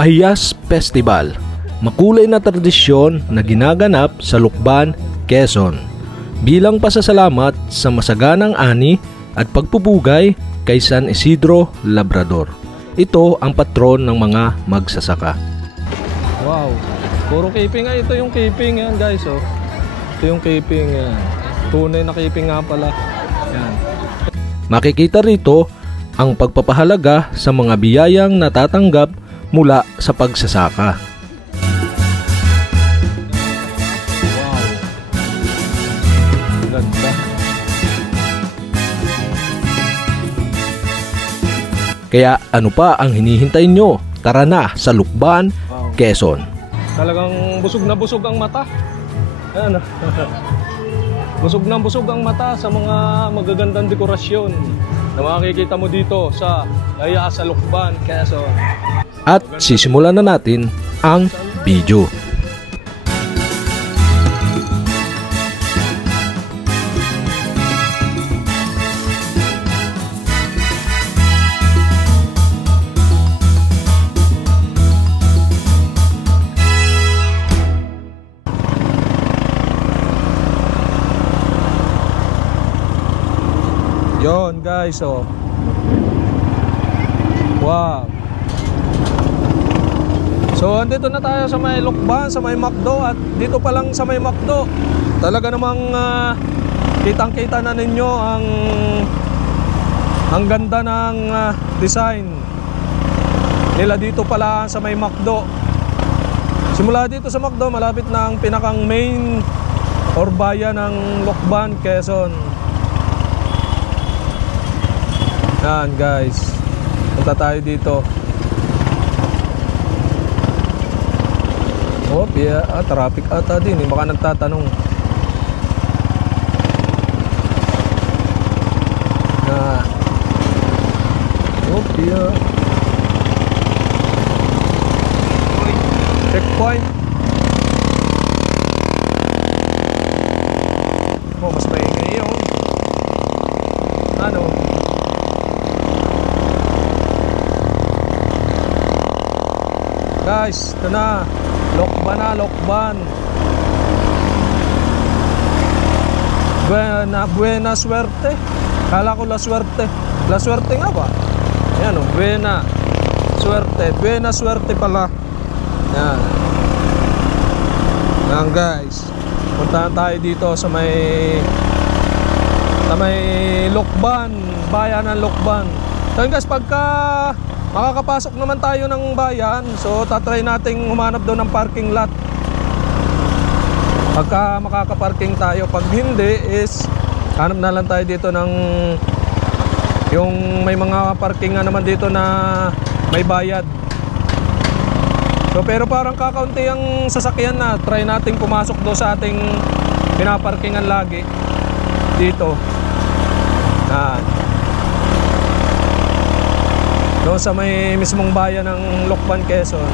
Pahiyas Festival, makulay na tradisyon na ginaganap sa Lukban, Quezon bilang pasasalamat sa masaganang ani at pagpupugay kay San Isidro Labrador. Ito ang patron ng mga magsasaka. Wow, puro keeping nga. Ito yung keeping yan guys. Oh. Ito yung keeping yan. Tunay na keeping nga pala. Yan. Makikita rito ang pagpapahalaga sa mga biyayang natatanggap mula sa pagsasaka. Wow. Ganda. Kaya ano pa ang hinihintay nyo? Tara na sa Lukban, Quezon. Talagang busog na busog ang mata. Ayan. Busog na busog ang mata sa mga magagandang dekorasyon na makikita mo dito sa Lukban, Quezon. At sisimulan na natin ang video. Yon guys, oh. Wow. So andito na tayo sa may Lukban, sa may McDo. At dito pa lang sa may McDo, talaga namang kitang-kita na ninyo ang ganda ng design nila dito pala sa may McDo. Simula dito sa McDo, malapit na ang pinakang main or bayan ng Lukban, Quezon. Yan guys, punta tayo dito. Oh, traffic ata din, baka nagtatanong. Oh, checkpoint. Oh, mas maingay yun. Ano? Guys, ito na. Lukban na, Lukban. Buena suerte. Kala ko la suerte. La suerte nga ba? Yan o, buena suerte. Buena suerte pala. Yan. Yan guys. Puntahan tayo dito sa may Lukban. Bayan ng Lukban. So guys, pagka makakapasok naman tayo ng bayan, so tatry nating humanap doon ng parking lot pagka makakaparking tayo. Pag hindi is hanap na lang tayo dito ng yung may mga parking naman dito na may bayad. So pero parang kakaunti ang sasakyan na. Try nating pumasok doon sa ating pinaparkingan lagi dito. Doon sa may mismong bayan ng Lukban, Quezon.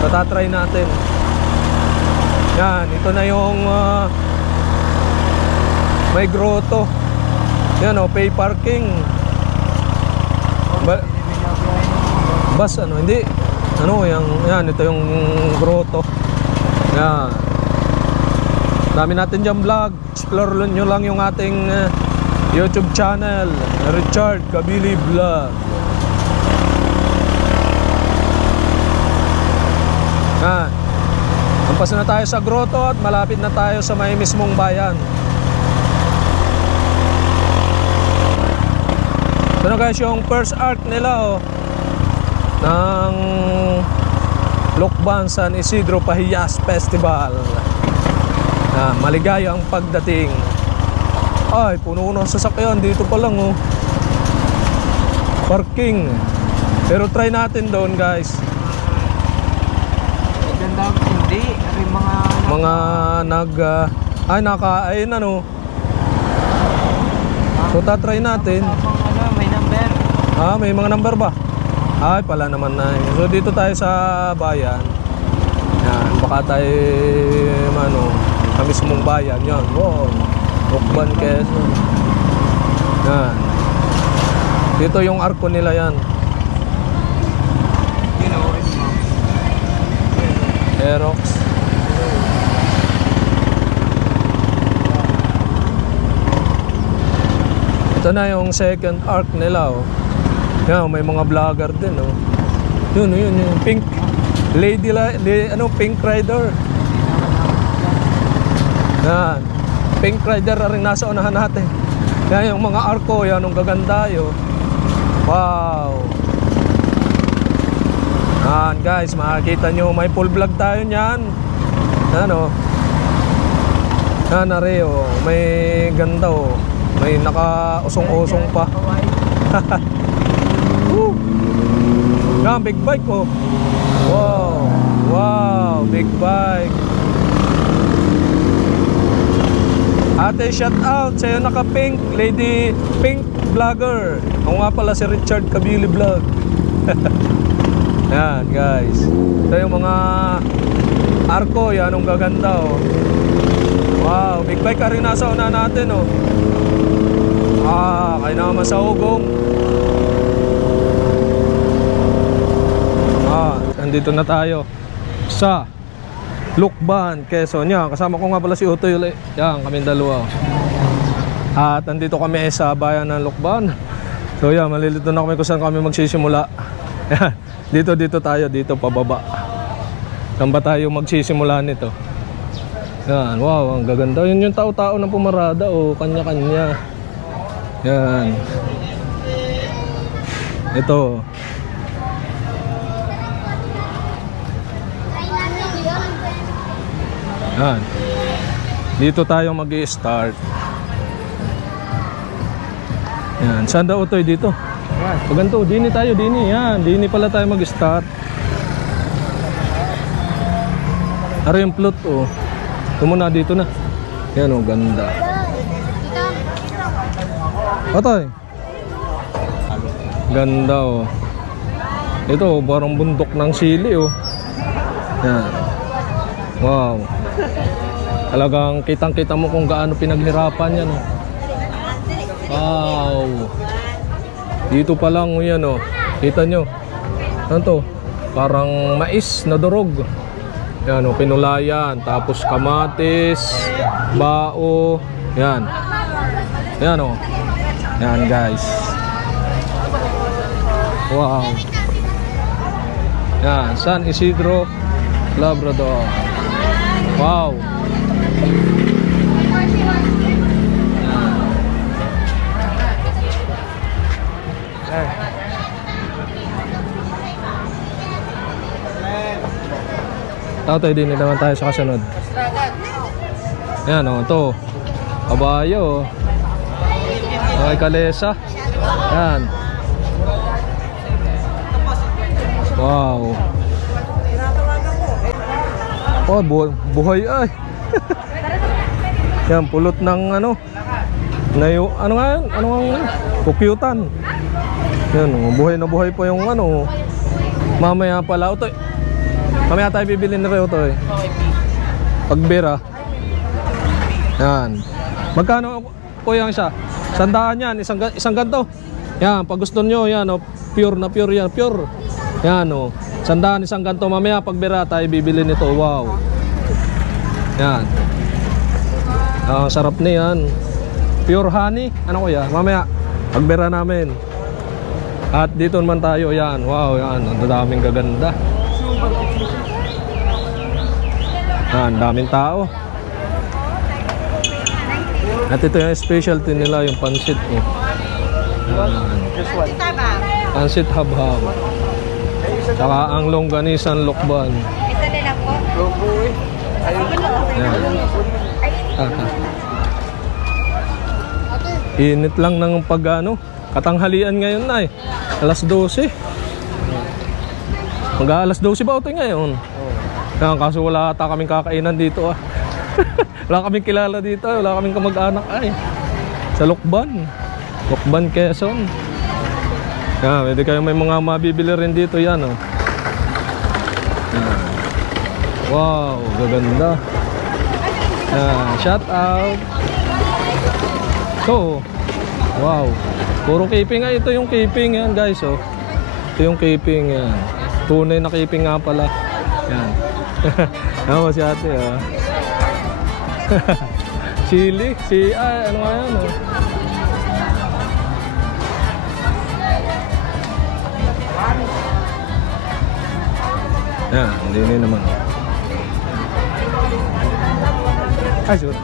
So tatry natin. Yan, ito na yung may grotto. Yan o, pay parking. Bus ano, hindi. Ano, yan, ito yung grotto. Yan. Dami natin dyan vlog. Explore nyo lang yung ating YouTube channel, Richard Kabili Vlog. Ampas na tayo sa grotto at malapit na tayo sa may mismong bayan. Ito na guys yung first arc nila ng Lukban San Isidro Pahiyas Festival. Maligaya ang pagdating. Ay, puno ng sasakyan dito pa lang parking. Pero try natin doon guys. Hindi, ayun ano. So tatry natin. May number. May mga number ba? Ay, pala naman na. So dito tayo sa bayan. Yan, baka tayo sa mismong bayan. Yan, wow. Lukban, Quezon. Yan. Dito yung arko nila yan. Aerox. Ito na yung second arc nila, oh. Yan, may mga vlogger din, oh. Yun, yung pink lady, pink rider. Yan, pink rider rin nasa unahan natin. Yan yung mga arko, yan yung gaganda, yun. Wow. Yan guys, makikita nyo, may full vlog tayo nyan. Yan, oh. Yan na rin, oh. May ganda, oh. May naka-usong-usong pa. Yan, big bike, oh. Wow, big bike. Ate, shout out sa'yo naka-pink, lady pink vlogger. Ako nga pala si Richard Kabili Vlog. Yan guys, ito yung mga arko, yan ang gaganda, oh. Wow, big bike ka rin nasa una natin, oh. Kaya naman sa ugong. Nandito na tayo sa Lukban, Quezon. Yan, kasama ko nga pala si Utoy ulit. Yan, kaming dalawa. At nandito kami sa bayan ng Lukban. So yan, malilito na kami kung saan kami magsisimula. Yan, dito tayo, dito pababa. Saan ba tayo magsisimula nito? Yan, wow, ang gaganda. Yun yung tao-tao na pumarada, oh, kanya-kanya. Yan. Ito. Yan. Dito tayo mag-i-start. Yan. Saan daw ito dito? Paganto, dini tayo, dini. Yan, dini pala tayo mag-start. Ano yung plot, oh. Ito muna, dito na. Yan, oh, ganda. Otoy. Ganda, oh. Ito, parang bundok ng sili, oh. Yan. Wow. Talagang kitang-kita mo kung gaano pinaghirapan yan, oh. Wow. Dito pa lang, yan, oh. Kita nyo. Ano to? Parang mais na durog. Yan, oh, pinulayan. Tapos kamatis, bao. Yan. Yan, oh. Yan, guys. Wow. Yan, San Isidro, Labrador. Wow. Tayo din naman tayo sa kasunod. Yan, oh, ito. Kabayo. Okay, kalesa. Yan. Wow. Oh, buhay ay. Yan, pulot ng ano. Ano nga yan? Ano nga? Kukyutan. Yan, oh, buhay na buhay po yung ano. Mamaya pala, ito. Mamaya tayo bibili na rin ito, eh. Pagbira. Yan. Magkano po yung isa? 100 yan, isang ganto. Yan, pag gusto nyo, yan, oh, pure na pure yan, pure. Yan, oh, 100 isang ganto. Mamaya pagbira tayo bibili nito. Wow. Yan. Sarap na yan. Pure honey. Ano ko yan? Mamaya pagbira namin. At dito naman tayo, yan. Wow, yan, ang daming gaganda. Yan, daming tao. At ito yung specialty nila, yung pansit, oh. Pansit habhab. Saka ang longganisan Lukban. Isa na lang po. Yan. Init lang ng pag-ano, katanghalian ngayon na, eh. Alas 12. Mag-alas 12 ba ito ngayon? Yan, kaso wala ata kaming kakainan dito, ah. Wala kaming kilala dito, wala kaming kamag-anak, ay. Sa Lukban. Lukban, Quezon. Yan, pwede kayo may mga mabibili rin dito, yan, oh. Yan. Wow, gaganda. Yan, shout out. So, wow. Puro keeping, ay, ito yung keeping, yan, guys, oh. Ito yung keeping, yan. Tunay na keeping nga pala. Yan. Ako si ate, oh. Chili? Ano nga yan, oh? Yan, hindi naman. Ay, shoot.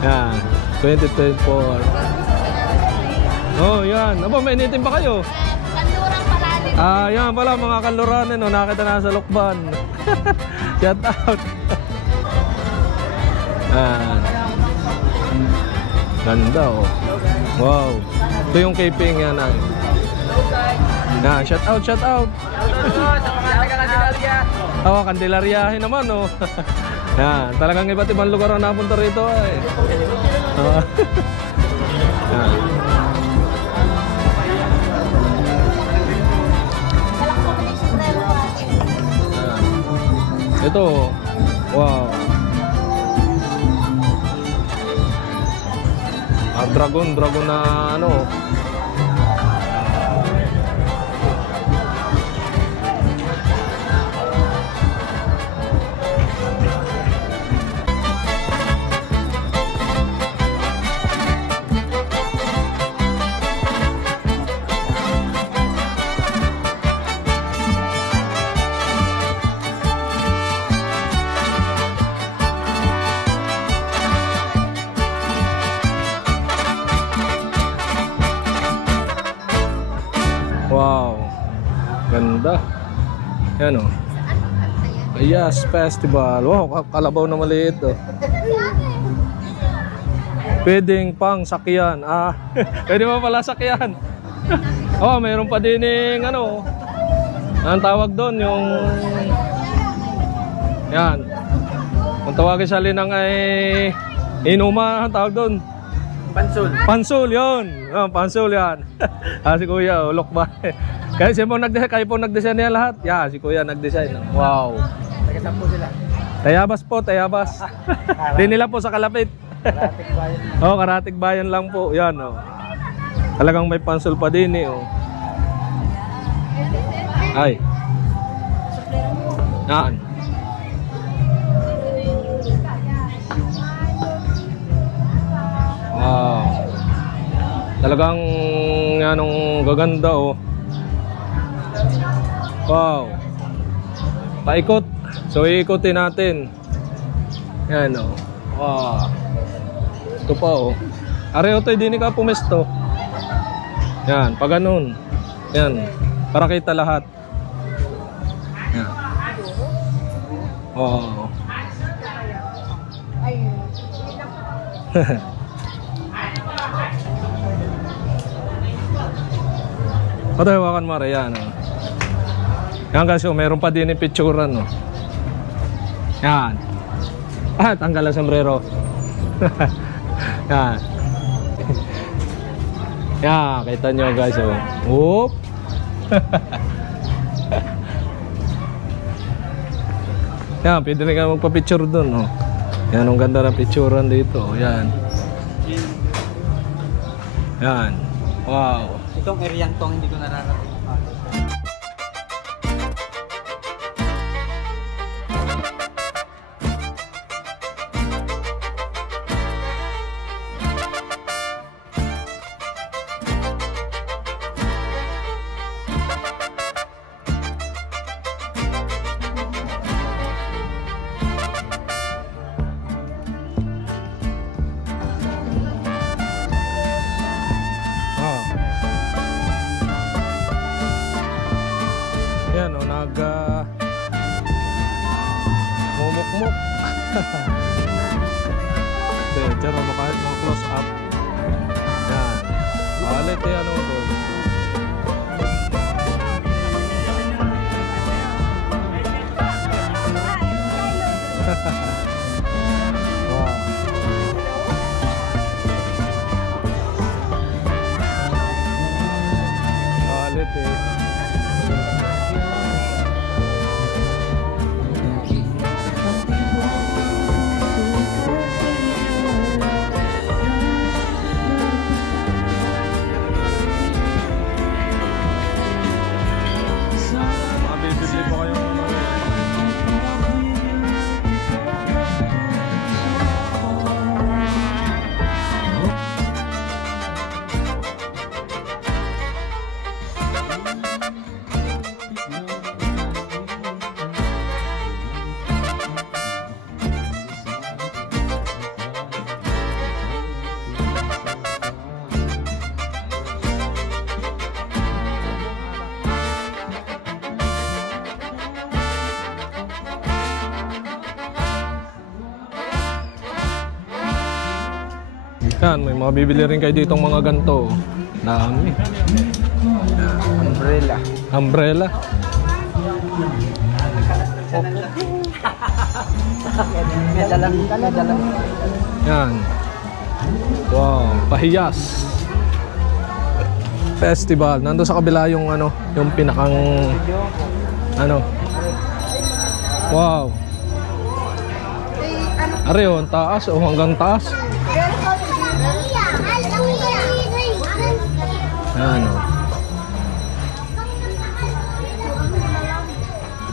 Yan, 2024. Oh, yan. Aba, may initin pa kayo. Kanlurang palalim. Yan pala mga kanluranin, no? Nakita na sa Lukban. Shout out. Ganda, oh. Wow. Ito yung caping yan, ay. Shout out, shout out. Oo, Candelaria naman, oh. Yan, talagang iba't ibang lugar ang napunta rito, ay. Ito, wow. Dragon na ano. Wow, ganda. Yan, oh. Yes, festival. Wow, kalabaw na maliit, oh. Pwedeng pang sakyan. Pwede mo pala sakyan. Oh, mayroon pa din yung ano. Ang tawag doon, yung yan. Kung tawagin sa linang ay inuma, ang tawag doon. Pansul. Pansul, yun. Pansul yan. Si Kuya, ulok ba? Kaya siya po nag-design, kayo po nag-design niya lahat. Si Kuya nag-design. Wow. Taga-saan po sila? Tayabas po, Tayabas. Di nila po sa Kalapit. Karatig bayan. Karatig bayan lang po. Yan, oh. Talagang may pansul pa din, eh, oh. Ay. Yan. Wow. Talagang yanong gaganda, oh. Wow. Paikot. So iikutin natin. Yan, oh. Wow. Ito pa, oh. Areo to, hindi ka pumesto. Yan, pa ganun. Yan. Para kita lahat. Yan. Wow. Patawakan mo rin yan, oh. Yan kasi, oh, mayroon pa din yung picturean, oh. Yan. Tanggal ang sombrero. Yan. Yan, kita nyo guys, oh. Whoop. Yan, pwede rin ka magpa-picture dun, oh. Yan, ang ganda ng picturean dito, oh. Yan. Yan. Wow. Itong area tong hindi ko nararating. Yan, o, mumukmuk. Tira mo kahit mga close up. Yan. Alit yan, o, to. Wow. Alit, eh. Yan, may mga bibili rin kayo ditong mga ganito. Dami. Umbrella. Umbrella. May dalang. Yan. Wow, pahiyas. Festival. Nandun sa kabila yung ano, yung pinakang ano. Wow. Are yun, taas o hanggang taas. Yan o.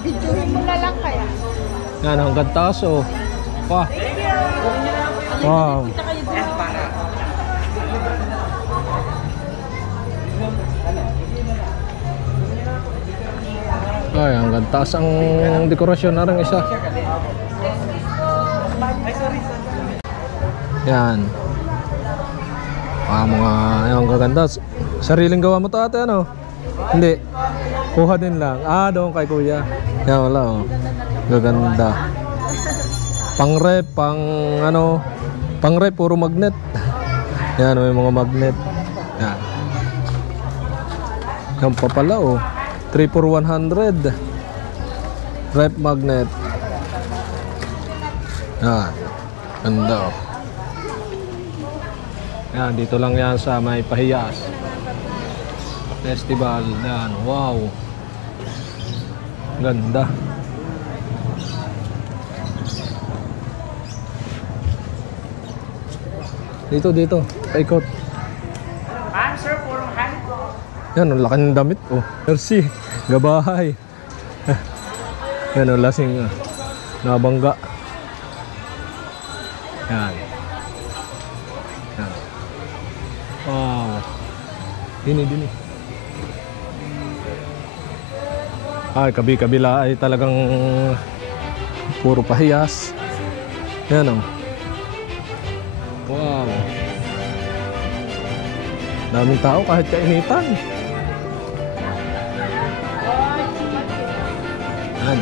Bidyohin mo na lang kaya. Yan, hanggang taas o. Wow. Wow. Ay, hanggang taas ang dekorasyon na rin isa. Yan. Mga yung gaganda. Sariling gawa mo to ate, ano? Hindi. Kuha din lang. Ah, doon kay kuya. Yan, wala oh. Gaganda. Pang rep, pang ano, pang rep, puro magnet. Yan, may mga magnet. Yan. Yan pa pala oh. 3 for 100. Rep magnet. Yan. Ganda oh. Yan, dito lang yan sa may Pahiyas Festival. Yan, wow. Ganda. Dito. Paikot. Sir, purong hand. Yan, ang laki ng damit. Oh, merci. Gabahay. Yan, ang lasing. Nabangga. Yan. Yan. Wow. Dini. Ay, kabila ay talagang puro Pahiyas. Yan, oh. Wow. Daming tao kahit kainitan. Yan.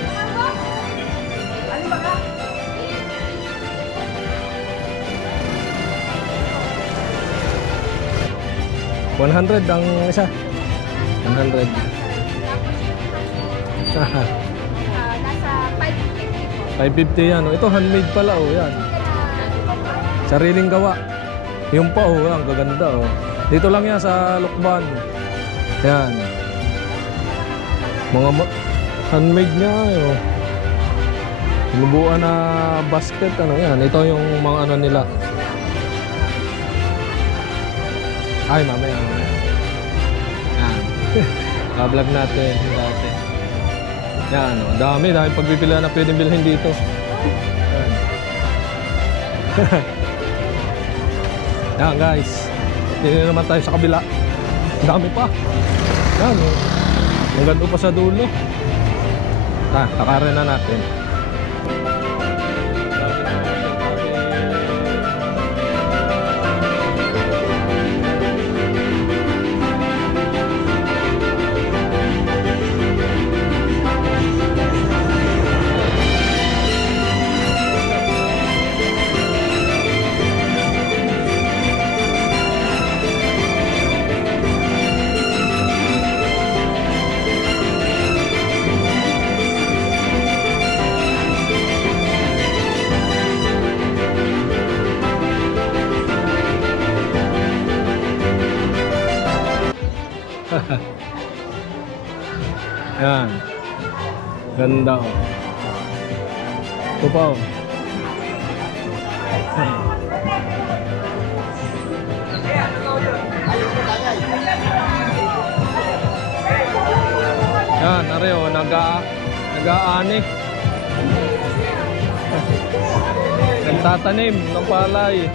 $100 ang isa. 100. Nasa 550 po. 550 yan. Oh. Ito handmade pala oh, yan. Sariling gawa. Yung pa oh, ang gaganda oh. Dito lang yan sa Lukban. Yan. Mga handmade niya oh. Binubuan na basket ano yan. Ito yung mga ano nila. Ay, mamaya. Yan. Ka-vlog natin dati. Yan oh. Dami pagpipilian na pwedeng bilhin dito. Yan. Yan guys. Dito naman tayo sa kabila. Dami pa. Yan oh. Hanggang doon pa sa dulo. Takarin na natin. Yan. Ganda oh. Ito pa oh. Yan, nari oh, nag-aani. Nagtatanim ng palay.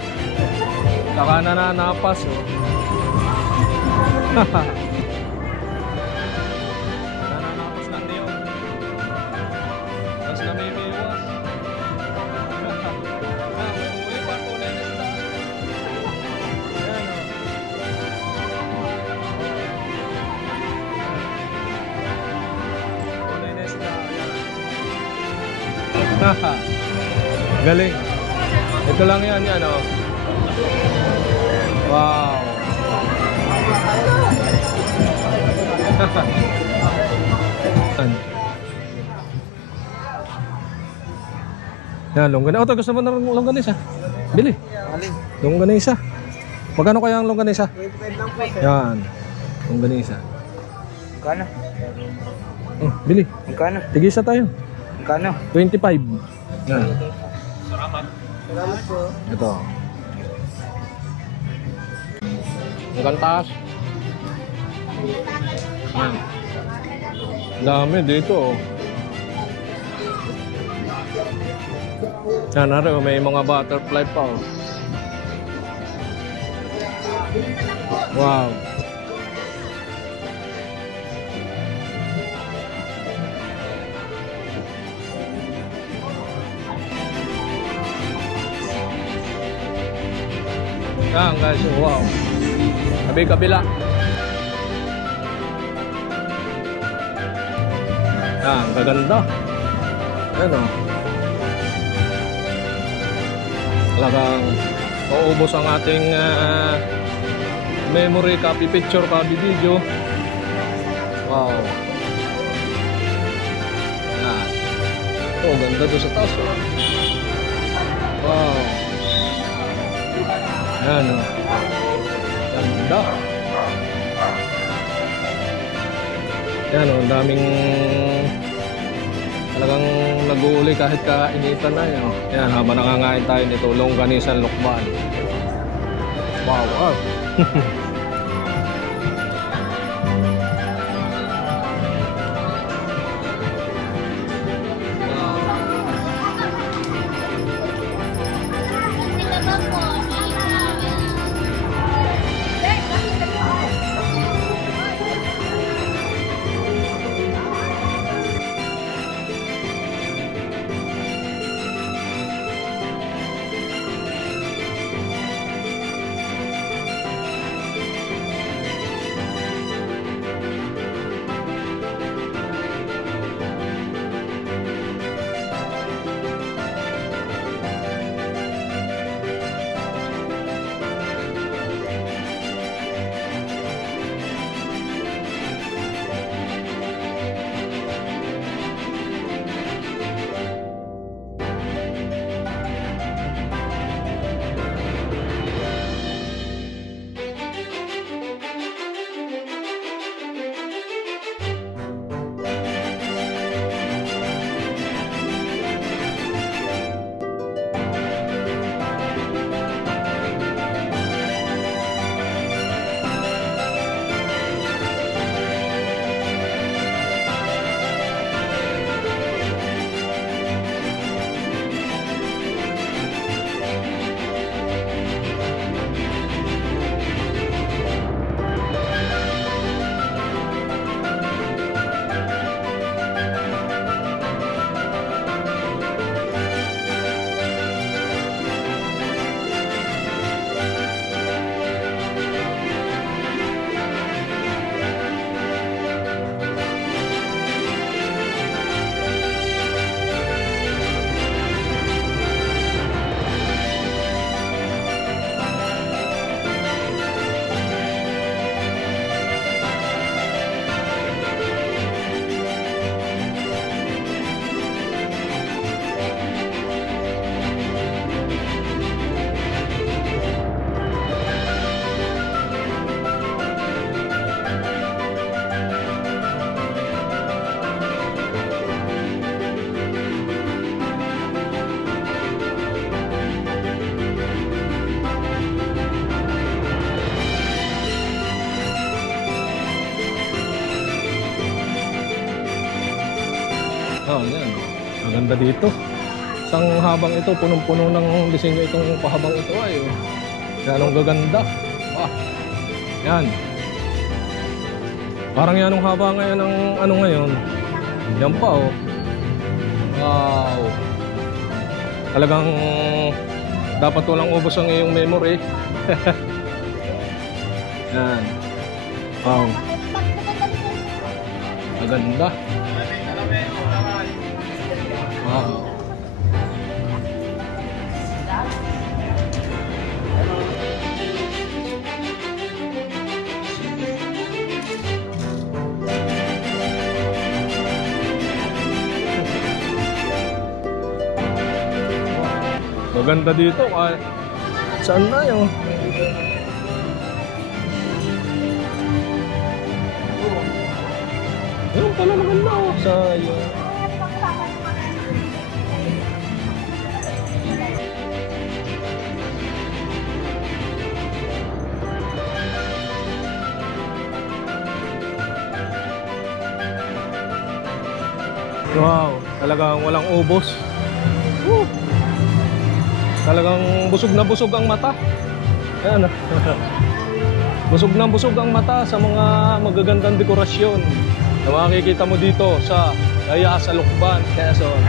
Saka nananapas oh. Nananapas lang niyo. Tapos namimiwas. May huli pa po na yung isda. Yan o. Tunay na isda. Galing. Ito lang yan o. Wow. Yan, longganisa. Ito, gusto mo ng longganisa? Bili. Longganisa. Magkano kaya ang longganisa? 25 lang po. Yan. Longganisa. Magkano? Oh, bili. Magkano? Tigisa tayo. Magkano? 25. Yan. Salamat po. Ito. Hanggang taas. Yan. Dami dito. Oh. Yan, nari, may mga butterfly pa. Oh. Wow. Yan guys, wow. Kabila. Yan, kaganda. Yan o. Talagang maubos ang ating memory, copy picture, copy video. Wow. Yan. Oh, ganda doon sa taas. Oh. Wow. Yan o. Ganda. Yan o, daming talagang nag-uuli kahit kainitan na yan. Yan, habang nangangain tayo nito, longganisan lukban. Wow, wow. Oh, yan. Ang ganda dito. Isang habang ito, punong-puno ng disenyo itong pahabang ito ay. Oh. Ganong gaganda. Ah. Yan. Parang yan ang haba ngayon ng ano ngayon. Yan pa oh. Wow. Talagang dapat walang ubos ang iyong memory. Yan. Wow. Maganda. Wow. Maganda dito. Saan na yun? Ayun pala maganda. Sayang. Wow, talagang walang ubos. Talagang busog na busog ang mata. Ayan. Busog na busog ang mata sa mga magagandang dekorasyon na makikita mo dito sa Daya sa Lukban, Quezon.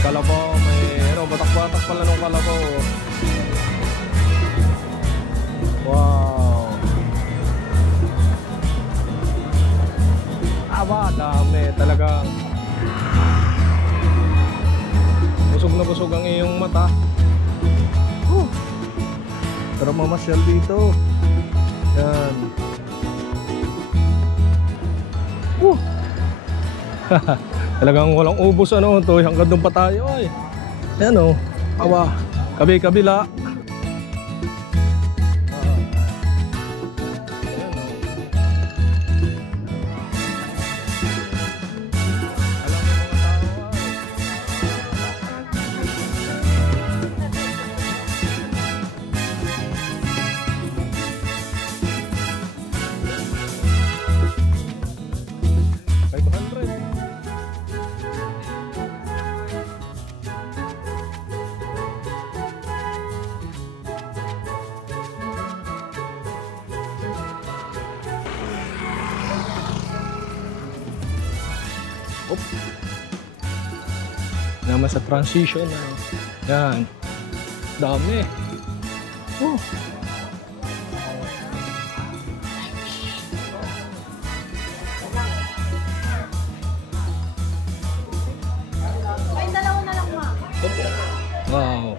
Kalabaw, may ano, batak-batak pala nung kalabaw. Wow. Aba, dami talaga. Busog na busog ang iyong mata. Pero mamasyal dito. Yan. Talagang walang ubos ano to, hanggang doon pa tayo ay. Ayan o, awa, kabi-kabila. Naman sa transition na. Yan. Dami. Ay, dalawa na lang, ma. Wow.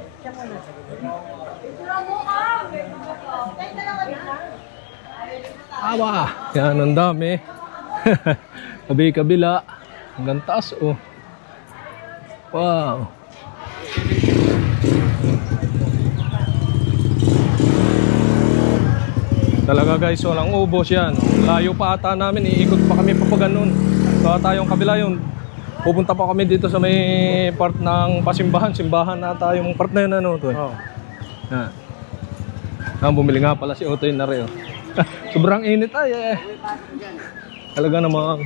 Awa. Yan, ang dami. Kabi-kabila. Hanggang taas, oh. Wow. Talaga guys, walang ubos yan. Layo pa ata namin, iikot pa kami papaganon. So tayong kabila yun. Pupunta pa kami dito sa may part ng pasimbahan. Simbahan ata yung part na yun ano to. Oh. Bumili nga pala si Otoy na rin. Sobrang init ay eh. Talaga namang.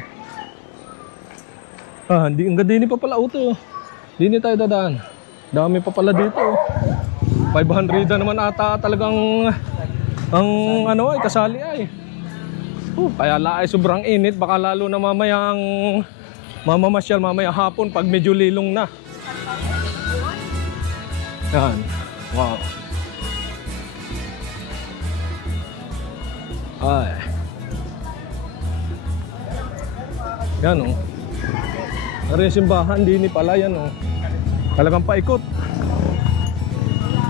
Hindi ang gadini pa pala Otoy. Hindi tayo dadaan. Dami pa pala dito. 500 na naman ata talagang ang ano ay kasali ay. Kaya ay sobrang init. Baka lalo na mamayang mamamasyal mamaya hapon pag medyo lilong na. Yan. Wow. Ay. Yan o. Narin simbahan, di pala yan o. Talagang paikot.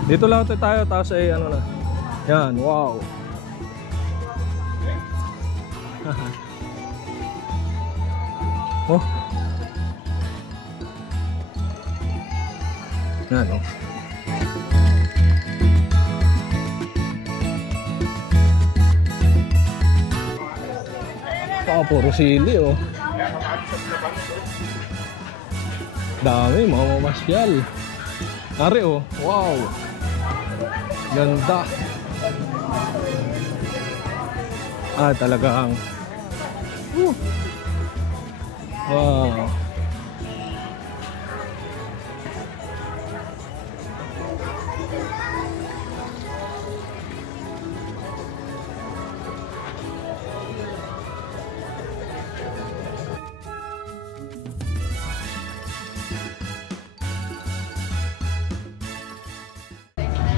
Dito lang tayo, tapos ay ano na. Yan, wow. Oh. Yan oh. Puro sili oh. Dami, mga mamasyal. Ari oh, wow. Ganda. Talagang wow.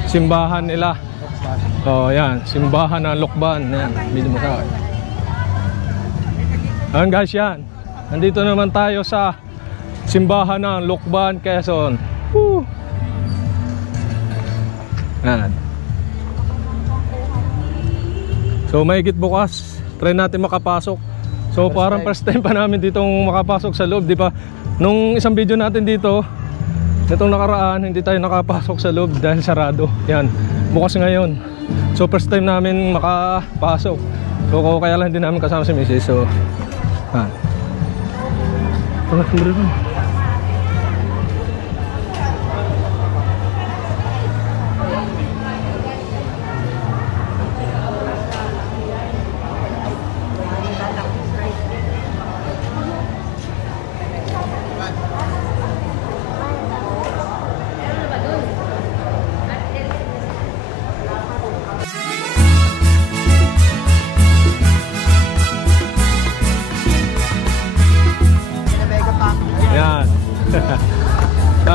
Simbahan nila. Oh, yan, simbahan ng Lukban. Yan, video mo sa akin. Ayan guys, yan. Nandito naman tayo sa simbahan ng Lukban, Quezon. Woo! Yan. So, mahigit bukas. Try natin makapasok. So, parang first time pa namin ditong makapasok sa loob, di ba? Nung isang video natin dito, itong nakaraan, hindi tayo nakapasok sa loob dahil sarado. Yan, bukas ngayon. So first time namin makapasok. So kaya lang hindi namin kasama si Mrs. So, yan.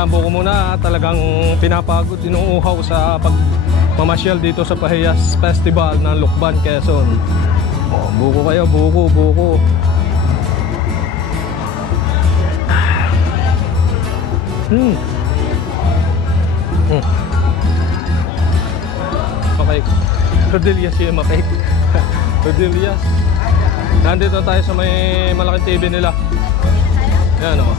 Buko muna, talagang pinapagod, inuuhaw sa pagmamasyal dito sa Pahiyas Festival ng Lukban, Quezon. Oh, buko kayo, buko. Makik. Rodelias yung makik. Rodelias. Nandito tayo sa may malaking TV nila. Yan o.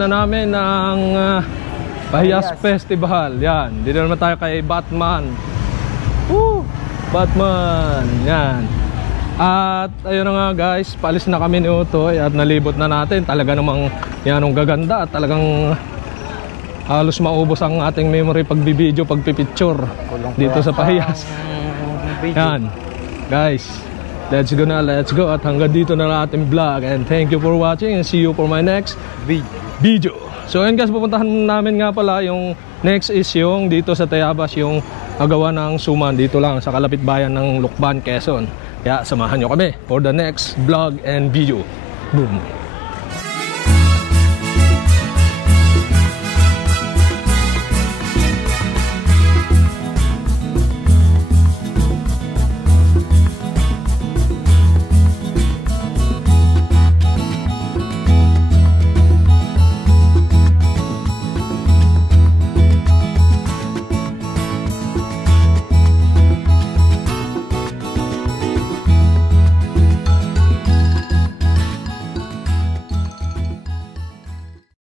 Na namin ng Pahiyas Festival. Yan, dito naman tayo kay Batman. Woo! Batman. Yan. At ayun na nga guys, paalis na kami ni Utoy at nalibot na natin. Talaga namang yan ang gaganda at talagang halos maubos ang ating memory pagbibideo, pagpipicture dito sa Pahiyas. Yan. Guys, let's go na, let's go. At hanggang dito na lang ating vlog. And thank you for watching and see you for my next video. So ayun guys, pupuntahan namin nga pala yung next is yung dito sa Tayabas, yung magawa ng suman dito lang sa kalapit bayan ng Lukban, Quezon. Kaya samahan nyo kami for the next vlog and video. Boom!